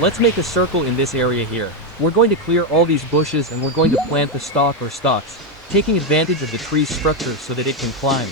Let's make a circle in this area here. We're going to clear all these bushes and we're going to plant the stalk or stalks, taking advantage of the tree's structure so that it can climb.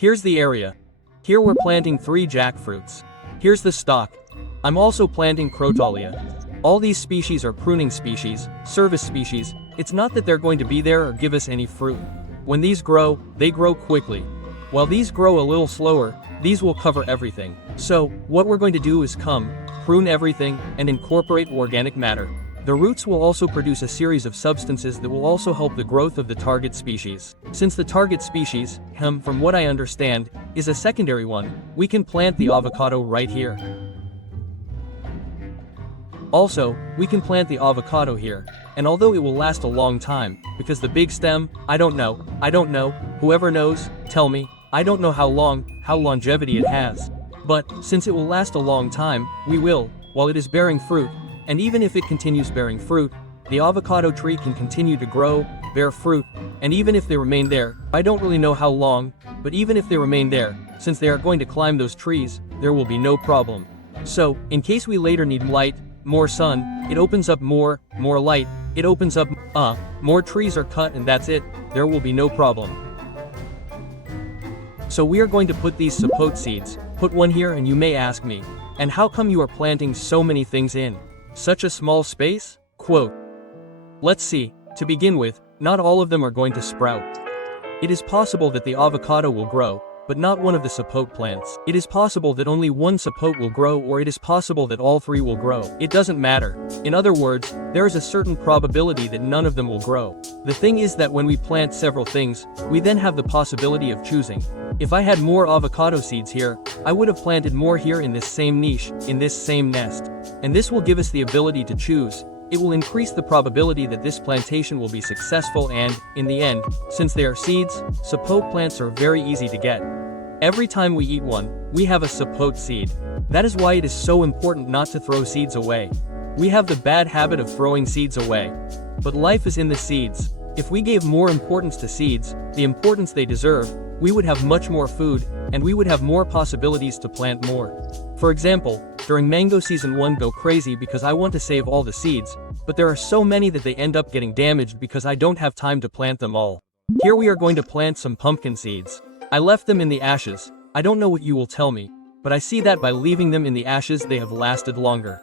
Here's the area. Here we're planting 3 jackfruits. Here's the stalk. I'm also planting Crotalaria. All these species are pruning species, service species. It's not that they're going to be there or give us any fruit. When these grow, they grow quickly. While these grow a little slower, these will cover everything. So, what we're going to do is prune everything, and incorporate organic matter. The roots will also produce a series of substances that will also help the growth of the target species. Since the target species, from what I understand, is a secondary one, we can plant the avocado right here. Also, we can plant the avocado here, and although it will last a long time, because the big stem, I don't know, whoever knows, tell me, I don't know how longevity it has. But, since it will last a long time, we will, while it is bearing fruit, and even if it continues bearing fruit, the avocado tree can continue to grow, bear fruit, and even if they remain there, I don't really know how long, but even if they remain there, since they are going to climb those trees, there will be no problem. So, in case we later need light, more sun, it opens up more light, it opens up, more trees are cut and that's it, there will be no problem. So we are going to put these sapote seeds, put one here and you may ask me, and how come you are planting so many things in such a small space? Quote. Let's see, to begin with, not all of them are going to sprout. It is possible that the avocado will grow, but not one of the sapote plants. It is possible that only one sapote will grow or it is possible that all 3 will grow. It doesn't matter. In other words, there is a certain probability that none of them will grow. The thing is that when we plant several things, we then have the possibility of choosing. If I had more avocado seeds here, I would have planted more here in this same niche, in this same nest. And this will give us the ability to choose. It will increase the probability that this plantation will be successful and, in the end, since they are seeds, sapote plants are very easy to get. Every time we eat one, we have a sapote seed. That is why it is so important not to throw seeds away. We have the bad habit of throwing seeds away. But life is in the seeds. If we gave more importance to seeds, the importance they deserve, we would have much more food, and we would have more possibilities to plant more. For example, during mango season 1 go crazy because I want to save all the seeds, but there are so many that they end up getting damaged because I don't have time to plant them all. Here we are going to plant some pumpkin seeds. I left them in the ashes. I don't know what you will tell me, but I see that by leaving them in the ashes they have lasted longer.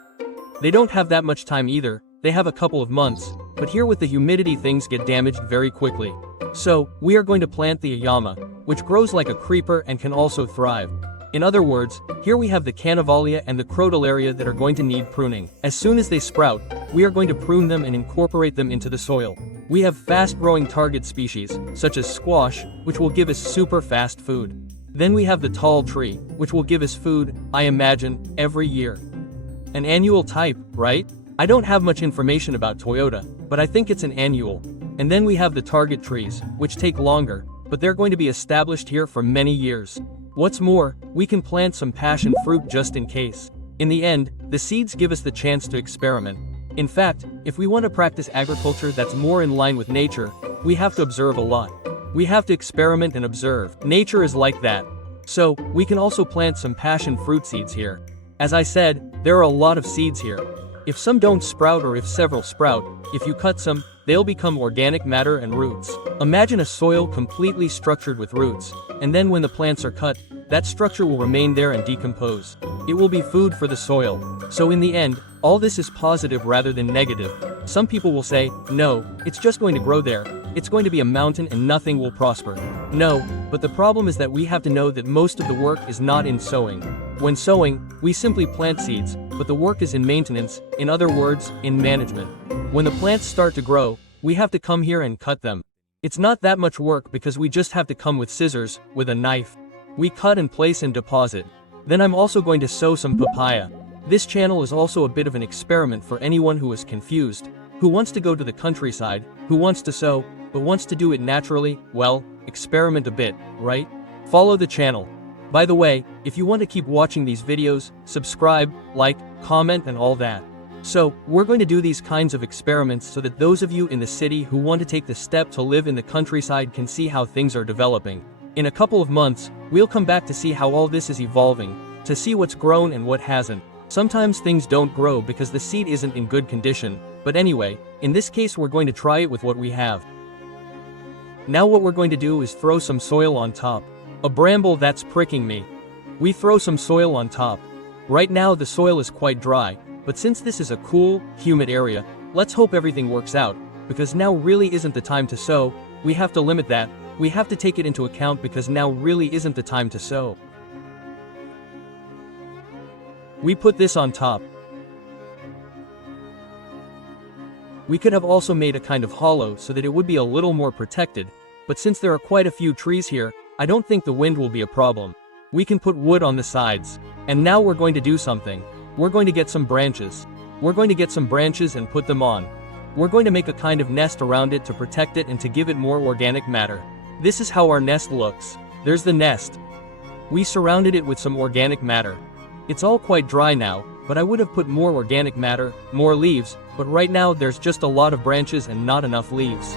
They don't have that much time either, they have a couple of months, but here with the humidity things get damaged very quickly. So, we are going to plant the Ayama, which grows like a creeper and can also thrive. In other words, here we have the Canavalia and the Crotalaria that are going to need pruning. As soon as they sprout, we are going to prune them and incorporate them into the soil. We have fast-growing target species, such as squash, which will give us super fast food. Then we have the tall tree, which will give us food, I imagine, every year. An annual type, right? I don't have much information about Toyota, but I think it's an annual. And then we have the target trees, which take longer, but they're going to be established here for many years. What's more, we can plant some passion fruit just in case. In the end, the seeds give us the chance to experiment. In fact, if we want to practice agriculture that's more in line with nature, we have to observe a lot. We have to experiment and observe. Nature is like that. So, we can also plant some passion fruit seeds here. As I said, there are a lot of seeds here. If some don't sprout or if several sprout, if you cut some, they'll become organic matter and roots. Imagine a soil completely structured with roots, and then when the plants are cut, that structure will remain there and decompose. It will be food for the soil. So in the end, all this is positive rather than negative. Some people will say, no, it's just going to grow there. It's going to be a mountain and nothing will prosper. No, but the problem is that we have to know that most of the work is not in sowing. When sowing, we simply plant seeds, but the work is in maintenance, in other words, in management. When the plants start to grow, we have to come here and cut them. It's not that much work because we just have to come with scissors, with a knife. We cut and place and deposit. Then I'm also going to sow some papaya. This channel is also a bit of an experiment for anyone who is confused, who wants to go to the countryside, who wants to sow, but wants to do it naturally. Well, experiment a bit, right? Follow the channel. By the way, if you want to keep watching these videos, subscribe, like, comment and all that. So, we're going to do these kinds of experiments so that those of you in the city who want to take the step to live in the countryside can see how things are developing. In a couple of months, we'll come back to see how all this is evolving, to see what's grown and what hasn't. Sometimes things don't grow because the seed isn't in good condition, but anyway, in this case we're going to try it with what we have. Now what we're going to do is throw some soil on top. A bramble that's pricking me. We throw some soil on top. Right now the soil is quite dry, but since this is a cool, humid area, let's hope everything works out, because now really isn't the time to sow. We have to limit that. We have to take it into account because now really isn't the time to sow. We put this on top. We could have also made a kind of hollow so that it would be a little more protected, but since there are quite a few trees here, I don't think the wind will be a problem. We can put wood on the sides. And now we're going to do something. We're going to get some branches. We're going to get some branches and put them on. We're going to make a kind of nest around it to protect it and to give it more organic matter. This is how our nest looks. There's the nest. We surrounded it with some organic matter. It's all quite dry now, but I would have put more organic matter, more leaves, but right now there's just a lot of branches and not enough leaves.